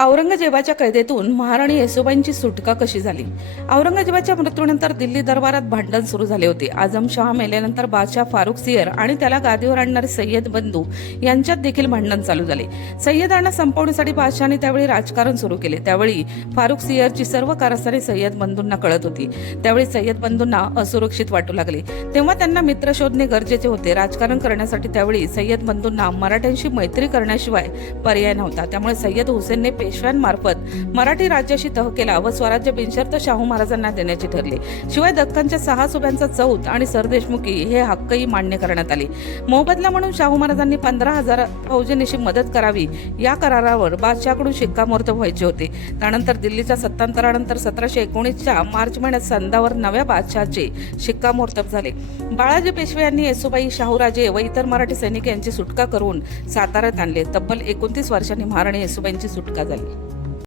औरंगजेबाच्या कैदेतून महाराणी येसुबाईंची सुटका कशी झाली? औरंगजेबाच्या मृत्यूनंतर दिल्ली दरबारात भांडण सुरू झाले होते. आझमशहा मेल्यानंतर बादशाह फारुख सियर आणि त्याला गादीवर आणणारे सय्यद बंधू यांच्यात देखील भांडण चालू झाले. सय्यदांना संपवण्यासाठी बादशहाने त्यावेळी राजकारण सुरू केले. त्यावेळी फारुख सियरची सर्व कारस्थाने सय्यद बंधूंना कळत होती. त्यावेळी सय्यद बंधूंना असुरक्षित वाटू लागले. तेव्हा त्यांना मित्र शोधणे गरजेचे होते. राजकारण करण्यासाठी त्यावेळी सय्यद बंधूंना मराठ्यांशी मैत्री करण्याशिवाय पर्याय नव्हता. त्यामुळे सय्यद हुसेनने पेशव्यांमार्फत मराठी राज्याशी तह केला व स्वराज्य बिनशर्त शाहू महाराजांना देण्याची ठरली. शिवाय दख्खनच्या सहा सुब्यांचा चौथ आणि सरदेशमुखी हे हक्कही मान्य करण्यात आले. मोबदला म्हणून शाहू महाराजांनी पंधरा हजार फौजेनीशी मदत करावी या करारावर बादशाहकडून शिक्कामोर्तब व्हायचे होते. त्यानंतर दिल्लीच्या सत्तांतरानंतर सतराशे एकोणीसच्या मार्च महिन्यात संदावर नव्या बादशहाचे शिक्कामोर्तब झाले. बाळाजी पेशवे यांनी येसुबाई शाहूराजे व इतर मराठी सैनिक यांची सुटका करून साताऱ्यात आणले. तब्बल एकोणतीस वर्षांनी महाराणी येसुबाईंची सुटका झाली. Thank you.